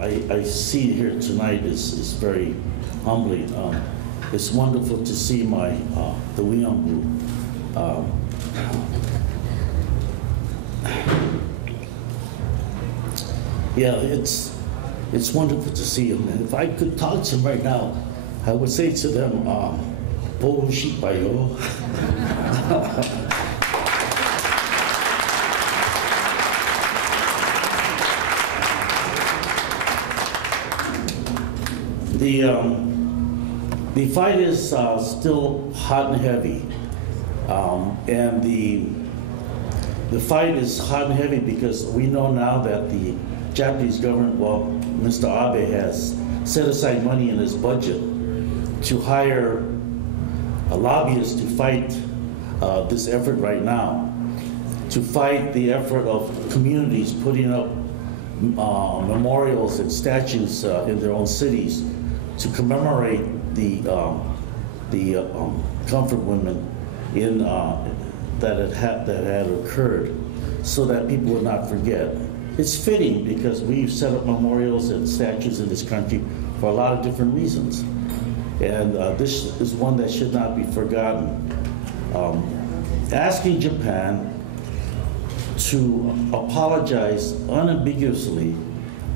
I see here tonight is very humbling. It's wonderful to see the Weon group. Yeah, it's wonderful to see them. And if I could talk to them right now, I would say to them, "Po shi pa yo." The fight is still hot and heavy, and the fight is hot and heavy because we know now that the Japanese government, well, Mr. Abe has set aside money in his budget to hire a lobbyist to fight this effort right now, to fight the effort of communities putting up memorials and statues in their own cities to commemorate the comfort women that had occurred, so that people would not forget. It's fitting because we've set up memorials and statues in this country for a lot of different reasons, and this is one that should not be forgotten. Asking Japan to apologize unambiguously,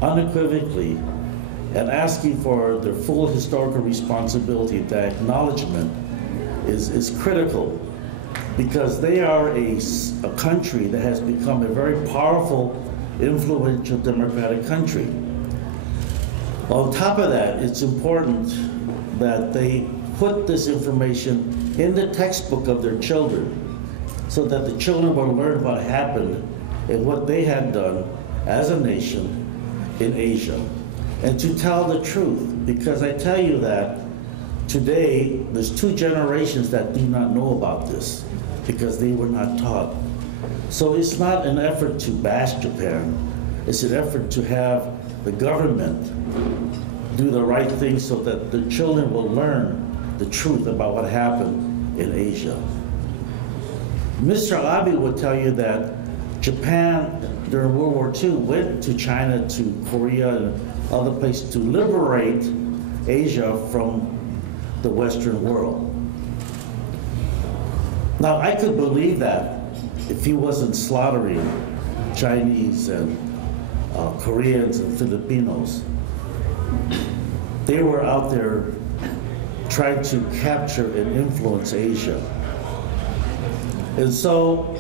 unequivocally, and asking for their full historical responsibility, the acknowledgement, is critical, because they are a country that has become a very powerful, influential democratic country. On top of that, it's important that they put this information in the textbook of their children, so that the children will learn what happened and what they had done as a nation in Asia. And to tell the truth, because I tell you that today there's two generations that do not know about this because they were not taught. So it's not an effort to bash Japan, it's an effort to have the government do the right thing so that the children will learn the truth about what happened in Asia. Mr. Abe would tell you that Japan during World War II went to China, to Korea, and other places to liberate Asia from the Western world. Now, I could believe that if he wasn't slaughtering Chinese and Koreans and Filipinos. They were out there trying to capture and influence Asia. And so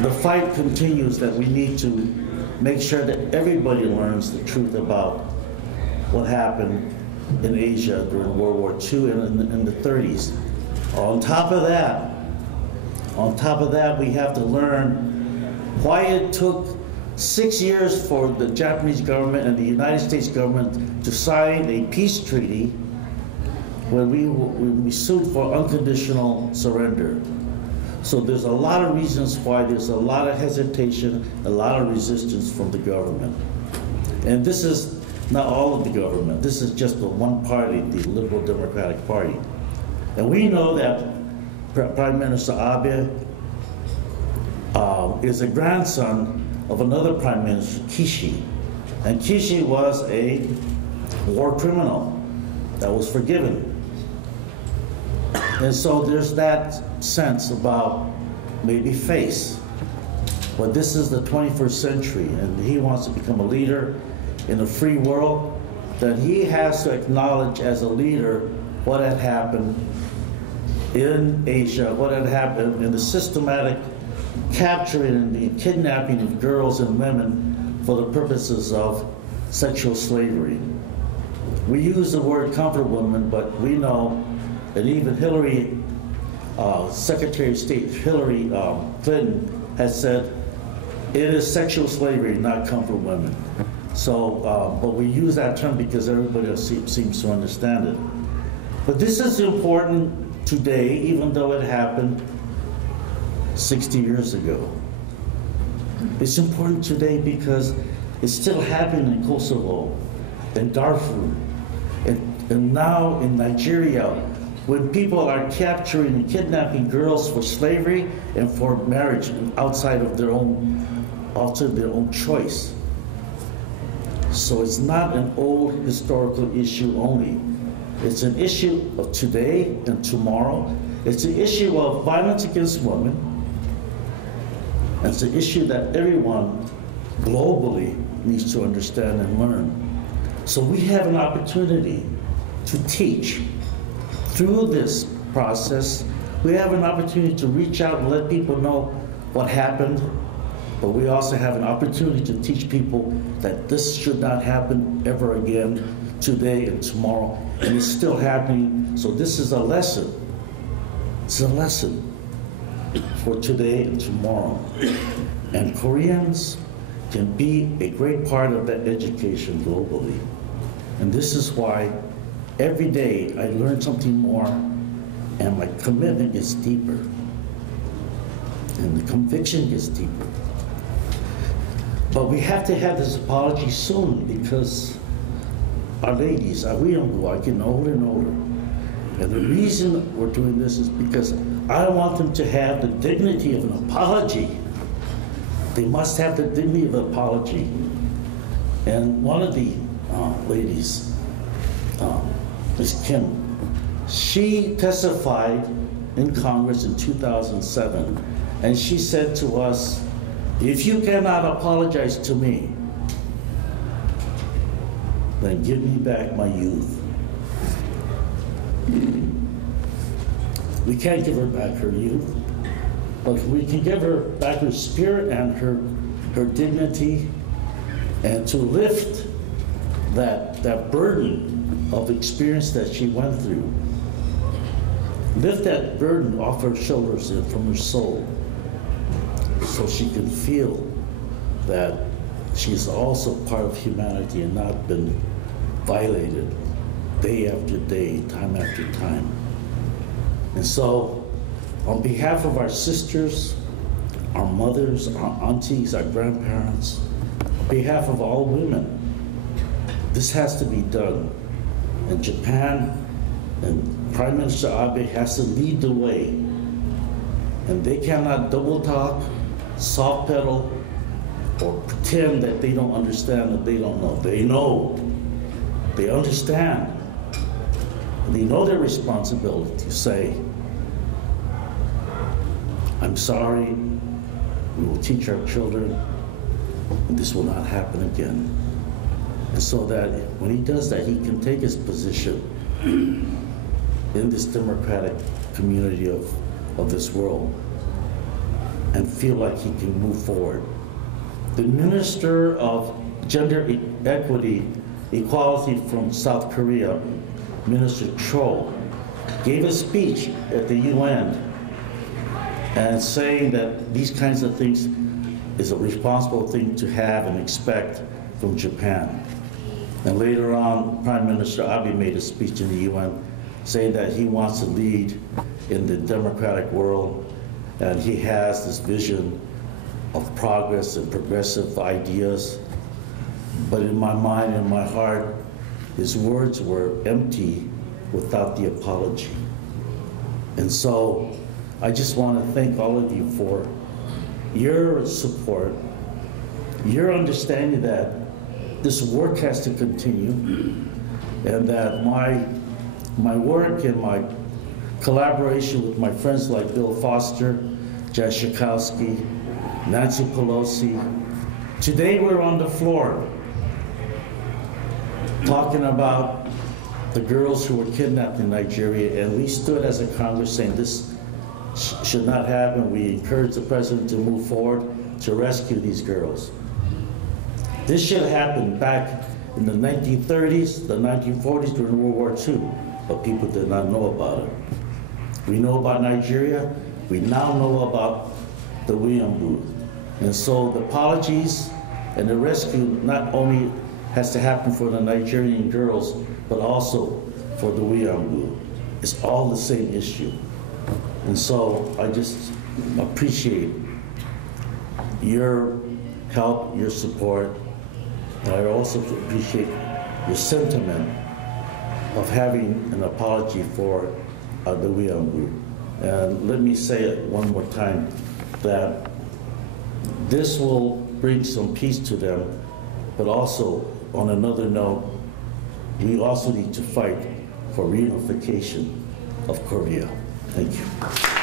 the fight continues, that we need to make sure that everybody learns the truth about what happened in Asia during World War II and in the 30s. On top of that, we have to learn why it took 6 years for the Japanese government and the United States government to sign a peace treaty when we sued for unconditional surrender. So there's a lot of reasons why there's a lot of hesitation, a lot of resistance from the government. And this is not all of the government. This is just the one party, the Liberal Democratic Party. And we know that Prime Minister Abe is a grandson of another Prime Minister, Kishi. And Kishi was a war criminal that was forgiven. And so there's that sense about maybe face. But this is the 21st century, and he wants to become a leader in a free world, that he has to acknowledge as a leader what had happened in Asia, what had happened in the systematic capturing and the kidnapping of girls and women for the purposes of sexual slavery. We use the word comfort woman, but we know that even Hillary, Secretary of State Hillary Clinton has said it is sexual slavery, not comfort women. So, but we use that term because everybody else seems to understand it. But this is important today, even though it happened 60 years ago. It's important today because it's still happening in Kosovo, in Darfur, and now in Nigeria, when people are capturing and kidnapping girls for slavery and for marriage outside of their own choice. So it's not an old historical issue only. It's an issue of today and tomorrow. It's an issue of violence against women. It's an issue that everyone globally needs to understand and learn. So we have an opportunity to teach. Through this process, we have an opportunity to reach out and let people know what happened, but we also have an opportunity to teach people that this should not happen ever again today and tomorrow, and it's still happening. So this is a lesson. It's a lesson for today and tomorrow. And Koreans can be a great part of that education globally. And this is why every day I learn something more, and my commitment gets deeper, and the conviction gets deeper. But we have to have this apology soon, because our ladies, our young are getting older and older. And the reason we're doing this is because I want them to have the dignity of an apology. They must have the dignity of an apology. And one of the ladies, Ms. Kim, she testified in Congress in 2007, and she said to us, if you cannot apologize to me, then give me back my youth. We can't give her back her youth, but we can give her back her spirit and her dignity, and to lift that burden of experience that she went through. Lift that burden off her shoulders and from her soul, so she can feel that she's also part of humanity and not been violated day after day, time after time. And so, on behalf of our sisters, our mothers, our aunties, our grandparents, on behalf of all women, this has to be done. And Japan and Prime Minister Abe has to lead the way. And they cannot double talk, soft pedal, or pretend that they don't understand, that they don't know. They know. They understand. They know their responsibility to say, I'm sorry, we will teach our children, and this will not happen again. And so that when he does that, he can take his position in this democratic community of this world and feel like he can move forward. The Minister of Gender Equity, Equality from South Korea, Minister Cho, gave a speech at the UN and saying that these kinds of things is a responsible thing to have and expect from Japan. And later on, Prime Minister Abe made a speech in the UN saying that he wants to lead in the democratic world, and he has this vision of progress and progressive ideas. But in my mind and my heart, his words were empty without the apology. And so I just want to thank all of you for your support, your understanding that this work has to continue, and that my work and my collaboration with my friends like Bill Foster, Jay Schakowsky, Nancy Pelosi. Today we're on the floor talking about the girls who were kidnapped in Nigeria, and we stood as a Congress saying this should not happen. We encourage the president to move forward to rescue these girls. This should happen back in the 1930s, the 1940s, during World War II, but people did not know about it. We know about Nigeria. We now know about the Weeaboo. And so the apologies and the rescue not only has to happen for the Nigerian girls, but also for the Weeaboo. It's all the same issue. And so I just appreciate your help, your support, and I also appreciate your sentiment of having an apology for the Weeaboo. And let me say it one more time, that this will bring some peace to them, but also, on another note, we also need to fight for reunification of Korea. Thank you.